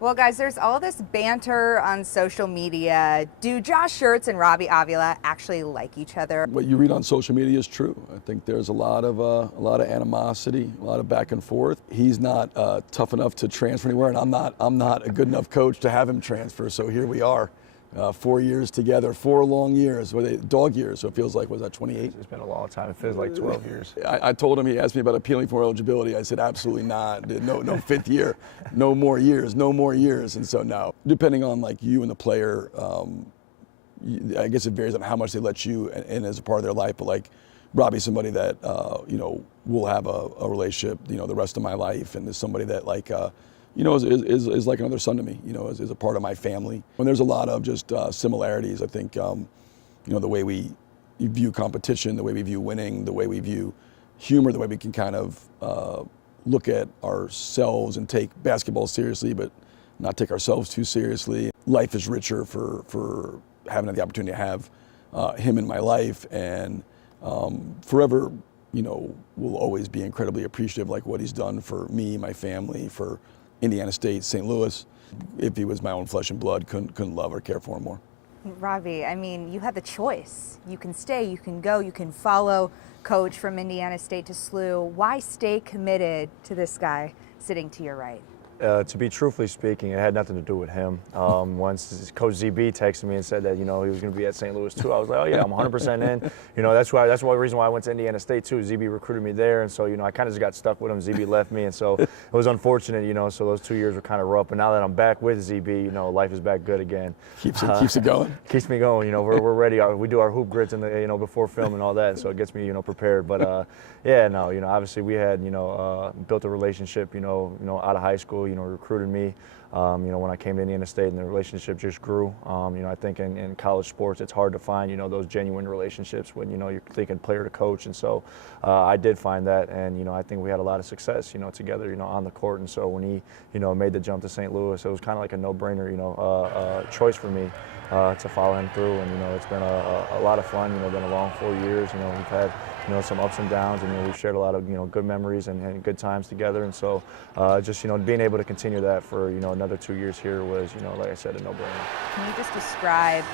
Well, guys, there's all this banter on social media. Do Josh Schertz and Robbie Avila actually like each other? What you read on social media is true. I think there's a lot of animosity, a lot of back and forth. He's not tough enough to transfer anywhere, and I'm not a good enough coach to have him transfer. So here we are. 4 years together, 4 long years, dog years, so it feels like, was that 28? It's been a long time. It feels like 12 years. I told him, he asked me about appealing for eligibility. I said, absolutely not. No 5th year, no more years. And so no. Depending on like you and the player, I guess it varies on how much they let you in as a part of their life, but like Robbie's somebody that, will have a relationship, the rest of my life, and is somebody that like, is like another son to me, is a part of my family. And there's a lot of just similarities. I think, the way we view competition, the way we view winning, the way we view humor, the way we can kind of look at ourselves and take basketball seriously, but not take ourselves too seriously. Life is richer for having the opportunity to have him in my life, and forever, will always be incredibly appreciative, like what he's done for me, my family, for Indiana State, St. Louis. If he was my own flesh and blood, couldn't love or care for him more. Robbie, I mean, you had the choice. You can stay, you can go, you can follow Coach from Indiana State to SLU. Why stay committed to this guy sitting to your right? To be truthfully speaking, it had nothing to do with him. Once Coach ZB texted me and said that, he was going to be at St. Louis too, I was like, oh yeah, I'm 100% in. That's the reason why I went to Indiana State too. ZB recruited me there, and so, I kind of just got stuck with him. ZB left me, and so it was unfortunate, so those 2 years were kind of rough. But now that I'm back with ZB, life is back good again. Keeps it going? Keeps me going. We're ready. We do our hoop grids in the, before film and all that, and so it gets me, prepared. But obviously we had, built a relationship, out of high school, recruited me, when I came to Indiana State, and the relationship just grew. I think in college sports, it's hard to find, those genuine relationships when, you're thinking player to coach. And so I did find that, and, I think we had a lot of success, together, on the court. And so when he, made the jump to St. Louis, it was kind of like a no-brainer, choice for me to follow him through. And, it's been a lot of fun, been a long 4 years. We've had, some ups and downs, and we've shared a lot of good memories and good times together. And so just being able to continue that for another 2 years here was like I said, a no-brainer. Can you just describe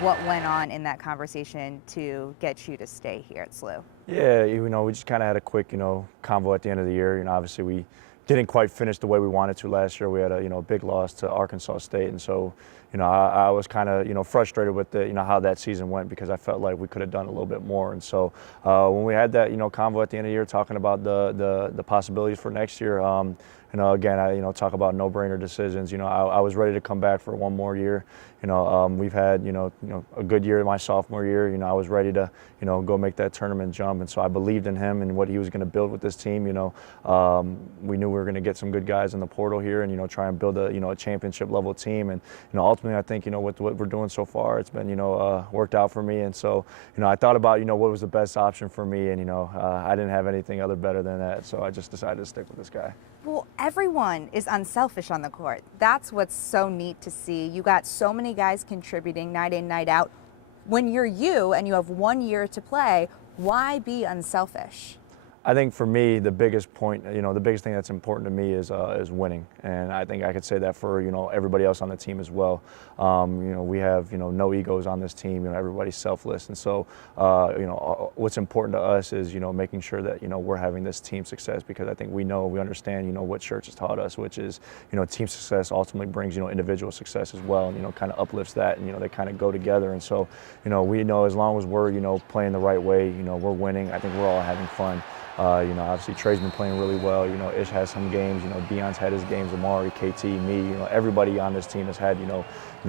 what went on in that conversation to get you to stay here at SLU? Yeah, we just kind of had a quick convo at the end of the year. Obviously we didn't quite finish the way we wanted to last year. We had a big loss to Arkansas State, and so I was kind of frustrated with the how that season went, because I felt like we could have done a little bit more. And so when we had that convo at the end of the year, talking about the possibilities for next year, again, I talk about no-brainer decisions. I was ready to come back for one more year. We've had a good year my sophomore year. I was ready to go make that tournament jump, and so I believed in him and what he was going to build with this team. We knew we were going to get some good guys in the portal here, and try and build a championship level team. And ultimately, I think with what we're doing so far, it's been worked out for me. And so I thought about what was the best option for me, and I didn't have anything other better than that. So I just decided to stick with this guy. Well, everyone is unselfish on the court. That's what's so neat to see. You got so many guys contributing night in, night out. When you're you and you have 1 year to play, why be unselfish? I think for me, the biggest point, the biggest thing that's important to me is winning, and I think I could say that for everybody else on the team as well. We have no egos on this team. Everybody's selfless, and so what's important to us is making sure that we're having this team success, because I think we understand what Schertz has taught us, which is team success ultimately brings individual success as well, and kind of uplifts that, and they kind of go together. And so we know as long as we're playing the right way, we're winning. I think we're all having fun. Obviously Trey's been playing really well. Ish has some games. Deion's had his games. Amari, KT, me. Everybody on this team has had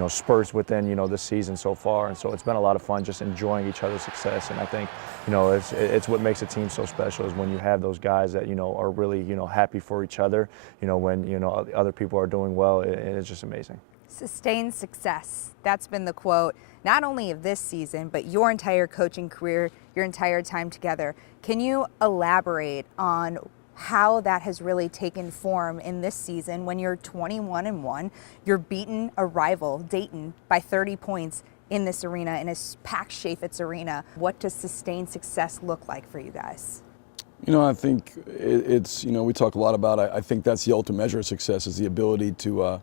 spurts within this season so far, and so it's been a lot of fun just enjoying each other's success. And I think it's what makes a team so special, is when you have those guys that are really happy for each other. When other people are doing well, it's just amazing. Sustained success. That's been the quote, not only of this season, but your entire coaching career, your entire time together. Can you elaborate on how that has really taken form in this season when you're 21-1, you're beating a rival, Dayton, by 30 points in this arena, in a packed Chaifetz arena? What does sustained success look like for you guys? I think it's, we talk a lot about, I think that's the ultimate measure of success, is the ability to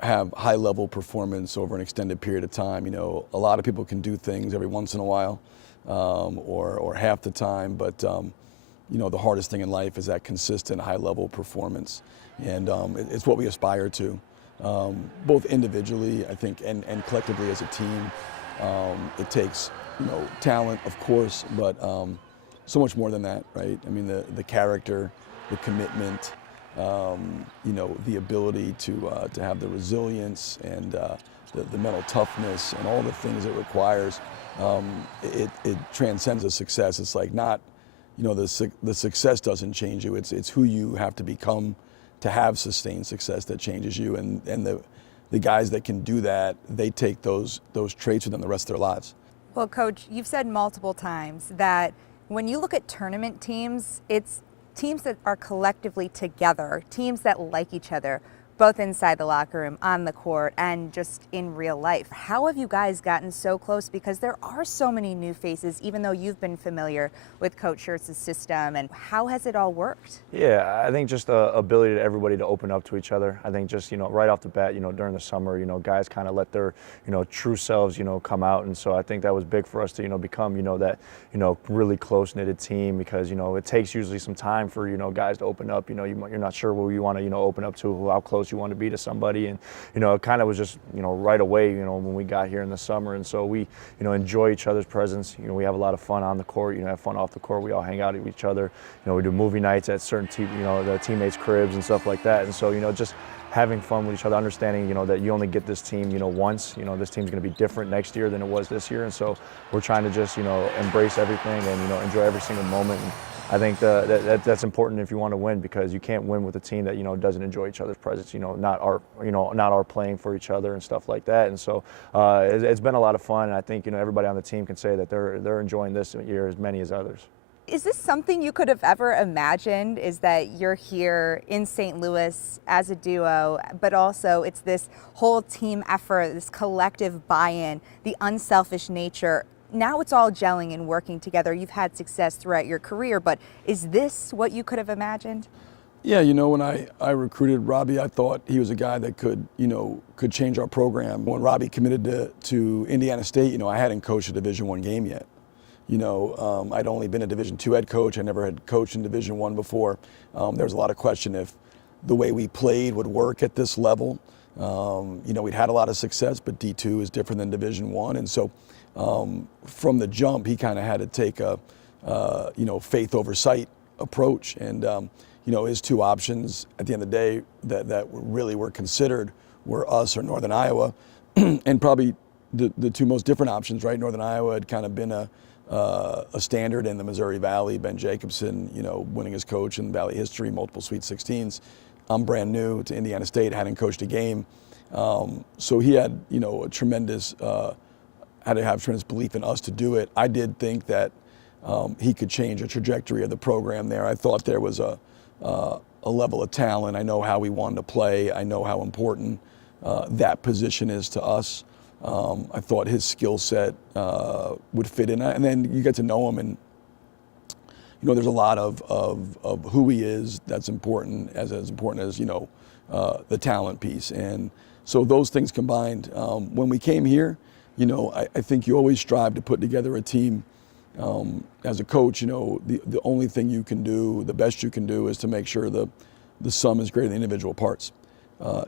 have high level performance over an extended period of time. A lot of people can do things every once in a while, or half the time, but the hardest thing in life is that consistent high level performance. And it's what we aspire to, both individually, I think, and collectively as a team. It takes, talent, of course, but so much more than that, right? I mean, the character, the commitment, the ability to have the resilience and the mental toughness and all the things it requires. It transcends the success. It's like not, the success doesn't change you. It's who you have to become to have sustained success that changes you. And the guys that can do that, they take those traits with them the rest of their lives. Well, Coach, you've said multiple times that when you look at tournament teams, it's teams that are collectively together, teams that like each other, both inside the locker room, on the court, and just in real life. How have you guys gotten so close? Because there are so many new faces, even though you've been familiar with Coach Schertz's system. And how has it all worked? Yeah, I think just the ability to everybody to open up to each other. I think just, right off the bat, during the summer, guys kind of let their, true selves, come out. And so I think that was big for us to, become, that, really close-knitted team, because, it takes usually some time for, guys to open up. You're not sure who you want to, open up to, how close you want to be to somebody. And, it kind of was just, right away, when we got here in the summer. And so we, enjoy each other's presence. We have a lot of fun on the court, have fun off the court. We all hang out with each other. We do movie nights at certain, the teammates' cribs and stuff like that. And so, just having fun with each other, understanding, that you only get this team, once. This team's going to be different next year than it was this year. And so we're trying to just, embrace everything and, enjoy every single moment. And I think that's important if you want to win, because you can't win with a team that, doesn't enjoy each other's presence, not our playing for each other and stuff like that. And so it's been a lot of fun. And I think, everybody on the team can say that they're enjoying this year as many as others. Is this something you could have ever imagined, is that you're here in St. Louis as a duo, but also it's this whole team effort, this collective buy-in, the unselfish nature? Now it's all gelling and working together. You've had success throughout your career, but is this what you could have imagined? Yeah, when I recruited Robbie, I thought he was a guy that could change our program. When Robbie committed to Indiana State, I hadn't coached a Division I game yet. I'd only been a Division II head coach. I never had coached in Division I before. There was a lot of question if the way we played would work at this level. We'd had a lot of success, but D2 is different than Division I. And so from the jump, he kind of had to take a faith over sight approach. And, his two options at the end of the day that really were considered were us or Northern Iowa. And probably the two most different options, right? Northern Iowa had kind of been a standard in the Missouri Valley. Ben Jacobson, winning as coach in Valley history, multiple Sweet 16s. I'm brand new to Indiana State, hadn't coached a game. So he had, a tremendous, had to have tremendous belief in us to do it. I did think that he could change the trajectory of the program there. I thought there was a level of talent. I know how we wanted to play. I know how important that position is to us. I thought his skill set would fit in that. And then you get to know him, and there's a lot of who he is that's important as the talent piece. And so those things combined, when we came here, I think you always strive to put together a team. As a coach, the only thing you can do, the best you can do, is to make sure the sum is greater than the individual parts.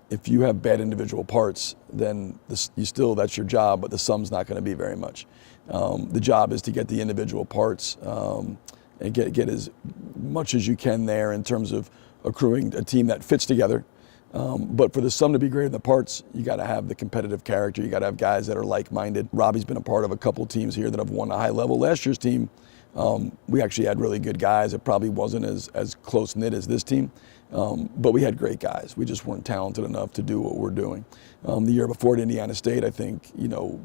If you have bad individual parts, then that's your job, but the sum's not going to be very much. The job is to get the individual parts and get as much as you can there in terms of accruing a team that fits together. But for the sum to be greater than the parts, you got to have the competitive character. You got to have guys that are like-minded. Robbie's been a part of a couple teams here that have won a high level. Last year's team, we actually had really good guys. It probably wasn't as close-knit as this team. But we had great guys. We just weren't talented enough to do what we're doing. The year before at Indiana State, I think,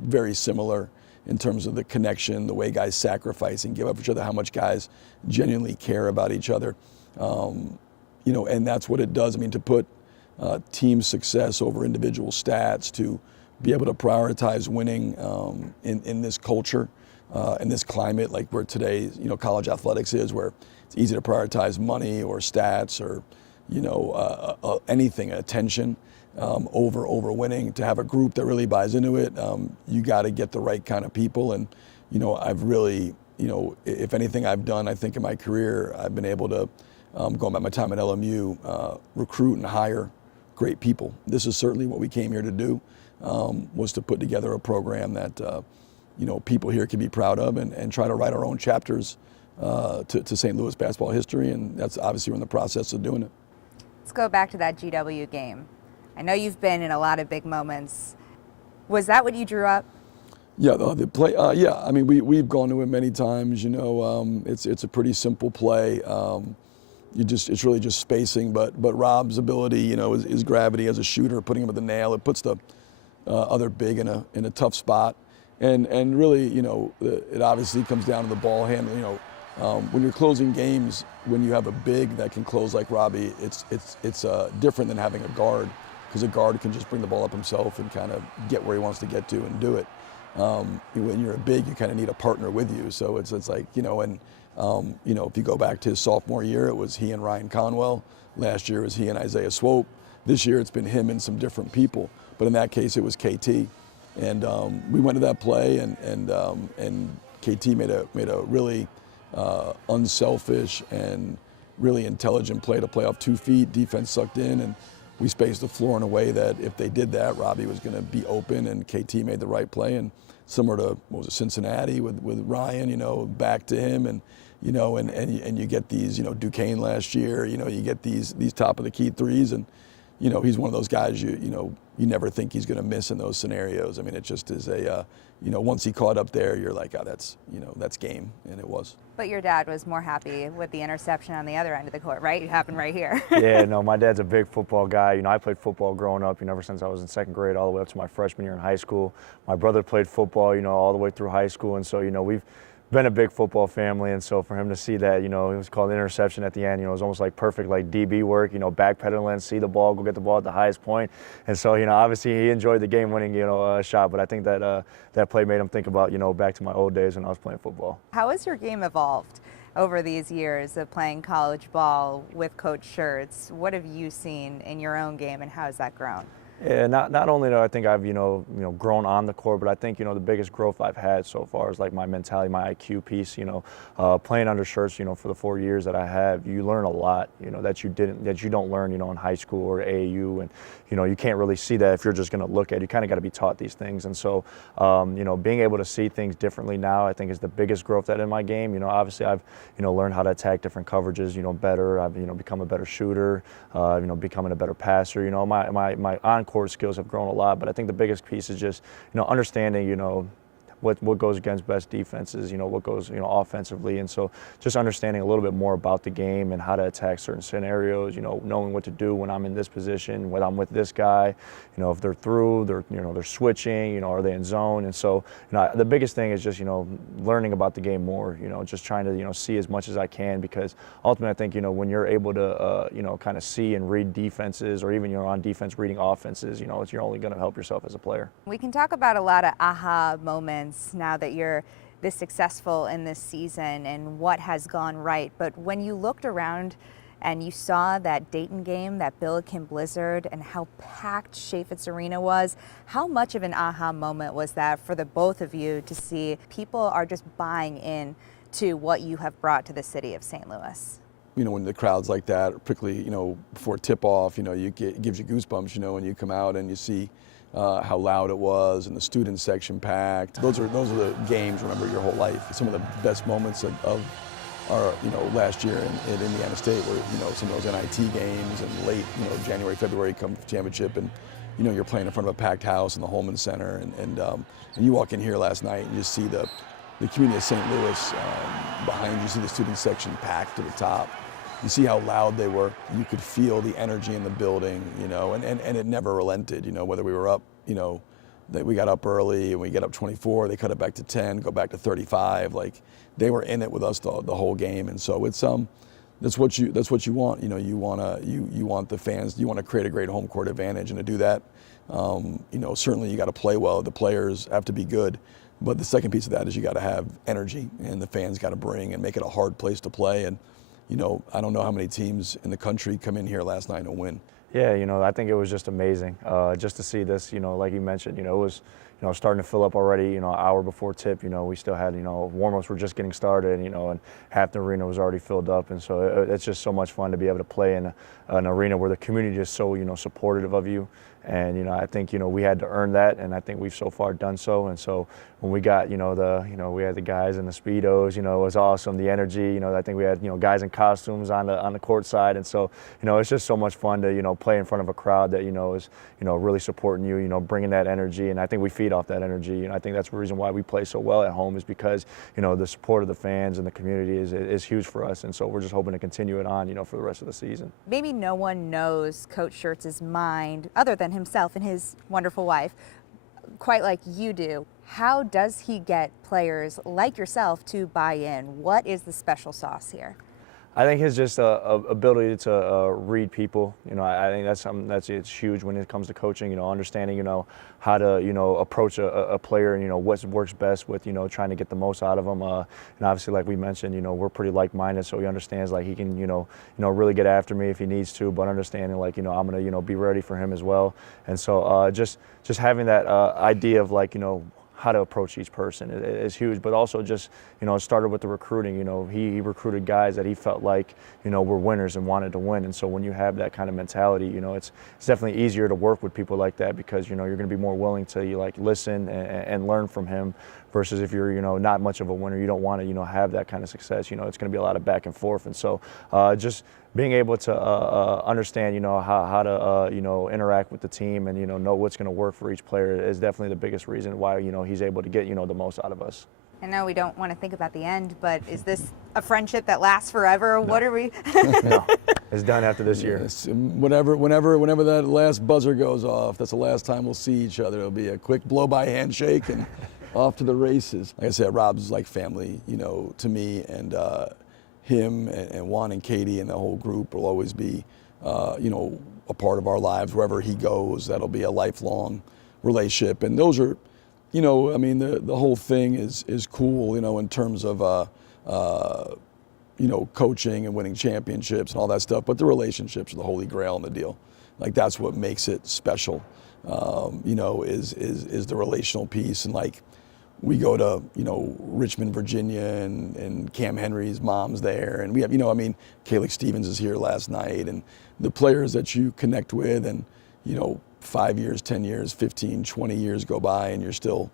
very similar in terms of the connection, the way guys sacrifice and give up for each other, how much guys genuinely care about each other. And that's what it does. I mean, to put team success over individual stats, to be able to prioritize winning in this culture, in this climate, like where today, college athletics is, where it's easy to prioritize money or stats or anything, attention. over winning. To have a group that really buys into it, you got to get the right kind of people. And I've really, if anything I've done, I think in my career, I've been able to, going back my time at LMU, recruit and hire great people. This is certainly what we came here to do, was to put together a program that people here can be proud of, and try to write our own chapters to St. Louis basketball history, and that's obviously we're in the process of doing it. Let's go back to that GW game. I know you've been in a lot of big moments. Was that what you drew up? Yeah, the play. Yeah, I mean we've gone to it many times. It's a pretty simple play. It's really just spacing, but Rob's ability, his gravity as a shooter, putting him at the nail, it puts the other big in a tough spot, and really, it obviously comes down to the ball handling. When you're closing games, when you have a big that can close like Robbie, it's different than having a guard, because a guard can just bring the ball up himself and kind of get where he wants to get to and do it. When you're a big, you kind of need a partner with you. So it's like, if you go back to his sophomore year, it was he and Ryan Conwell. Last year it was he and Isaiah Swope. This year it's been him and some different people. But in that case, it was KT. And we went to that play, and KT made a really unselfish and really intelligent play to play off 2 feet. Defense sucked in, and we spaced the floor in a way that if they did that, Robbie was going to be open, and KT made the right play. And similar to, Cincinnati with Ryan, back to him, and you get these, Duquesne last year, you get these top of the key threes, and he's one of those guys you never think he's going to miss in those scenarios. I mean, it just is once he caught up there, you're like, that's game, and it was. But your dad was more happy with the interception on the other end of the court, right? It happened right here. Yeah, no, my dad's a big football guy. I played football growing up, ever since I was in second grade all the way up to my freshman year in high school. My brother played football, all the way through high school, and so, we've been a big football family, and so for him to see that, it was called interception at the end, it was almost like perfect, like DB work, backpedaling, see the ball, go get the ball at the highest point. And so, obviously he enjoyed the game-winning, shot, but I think that that play made him think about, back to my old days when I was playing football. How has your game evolved over these years of playing college ball with Coach Schertz? What have you seen in your own game, and how has that grown? Yeah, not only do I think I've grown on the court, but I think the biggest growth I've had so far is like my mentality, my IQ piece. Playing under Schertz, for the 4 years that I have, you learn a lot, that you don't learn, in high school or AAU, and you can't really see that if you're just going to look at it. You kind of got to be taught these things, and so being able to see things differently now, I think is the biggest growth that in my game. Obviously I've learned how to attack different coverages, better. I've become a better shooter, becoming a better passer. My on-court skills have grown a lot, but I think the biggest piece is just understanding what goes against best defenses, what goes offensively, and so just understanding a little bit more about the game and how to attack certain scenarios, knowing what to do when I'm in this position, when I'm with this guy, if they're through, they're switching, are they in zone, and so the biggest thing is just learning about the game more, just trying to see as much as I can, because ultimately I think when you're able to kind of see and read defenses, or even on defense reading offenses, you're only going to help yourself as a player. We can talk about a lot of aha moments now that you're this successful in this season and what has gone right, but when you looked around and you saw that Dayton game, that Billiken blizzard, and how packed Chaffetz Arena was, how much of an aha moment was that for the both of you to see people are just buying in to what you have brought to the city of St. Louis? When the crowd's like that, particularly, before tip-off, it gives you goosebumps, when you come out and you see how loud it was, and the student section packed. Those are the games, remember, your whole life. Some of the best moments of our, last year in Indiana State were, some of those NIT games, and late, January, February come championship, and, you're playing in front of a packed house in the Holman Center, and you walk in here last night and you see the community of St. Louis behind you, see the student section packed to the top. You see how loud they were. You could feel the energy in the building, and it never relented, whether we were up, that we got up early and we get up 24, they cut it back to 10, go back to 35. Like, they were in it with us the whole game. And so it's that's what you want. You want the fans, you want to create a great home court advantage, and to do that, certainly you got to play well. The players have to be good. But the second piece of that is you got to have energy, and the fans got to bring and make it a hard place to play. And I don't know how many teams in the country come in here last night and win. Yeah, I think it was just amazing just to see this, like you mentioned, it was, starting to fill up already, an hour before tip, we still had, warm-ups were just getting started, and half the arena was already filled up. And so it's just so much fun to be able to play in an arena where the community is so, supportive of you. And, I think, we had to earn that, and I think we've so far done so. And so when we got, we had the guys in the Speedos, it was awesome, the energy, I think we had, guys in costumes on the court side. And so, it's just so much fun to, play in front of a crowd that, is, really supporting you, bringing that energy. And I think we feed off that energy. I think that's the reason why we play so well at home is because, the support of the fans and the community is huge for us. And so we're just hoping to continue it on, for the rest of the season. Maybe no one knows Coach Schertz's mind, other than himself and his wonderful wife, quite like you do. How does he get players like yourself to buy in? What is the special sauce here? I think his just ability to read people. I think that's something it's huge when it comes to coaching. Understanding how to approach a player and what works best with trying to get the most out of them. And obviously, like we mentioned, we're pretty like-minded, so he understands like he can really get after me if he needs to, but understanding like I'm gonna be ready for him as well. And so just having that idea of like how to approach each person is huge, but also just, it started with the recruiting. He recruited guys that he felt like, were winners and wanted to win. And so when you have that kind of mentality, it's definitely easier to work with people like that because, you're going to be more willing to like listen and learn from him versus if you're, not much of a winner, you don't want to, have that kind of success. It's going to be a lot of back and forth. And so just being able to understand, how to, interact with the team and, know what's going to work for each player is definitely the biggest reason why, he's able to get, the most out of us. I know we don't want to think about the end, but is this a friendship that lasts forever? No. What are we? No, it's done after this year. Yes, whenever that last buzzer goes off, that's the last time we'll see each other. It'll be a quick blow-by handshake and off to the races. Like I said, Rob's like family, to me, and him and Juan and Katie and the whole group will always be, a part of our lives. Wherever he goes, that'll be a lifelong relationship. And those are, the whole thing is cool, in terms of, coaching and winning championships and all that stuff. But the relationships are the holy grail in the deal. Like that's what makes it special, is the relational piece. And like, we go to, Richmond, Virginia, and Cam Henry's mom's there. And we have, Kalik Stevens is here last night. And the players that you connect with and, 5 years, 10 years, 15, 20 years go by and you're still,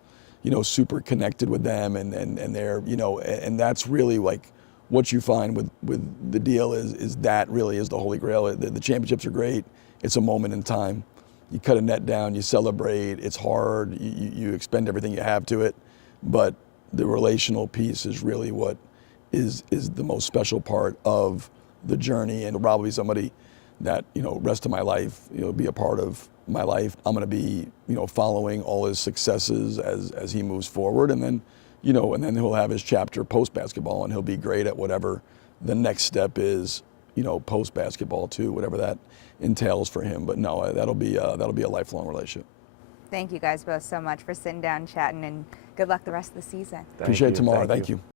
super connected with them. And they're, and that's really like what you find with the deal is that really is the holy grail. The championships are great. It's a moment in time. You cut a net down, you celebrate. It's hard. You expend everything you have to it. But the relational piece is really what is the most special part of the journey, and probably somebody that, rest of my life, be a part of my life. I'm going to be, following all his successes as he moves forward, and then, and then he'll have his chapter post basketball, and he'll be great at whatever the next step is, post basketball too, whatever that entails for him. But no, that'll be a lifelong relationship. Thank you guys both so much for sitting down, chatting, and good luck the rest of the season. Appreciate it, Tamar. Thank you.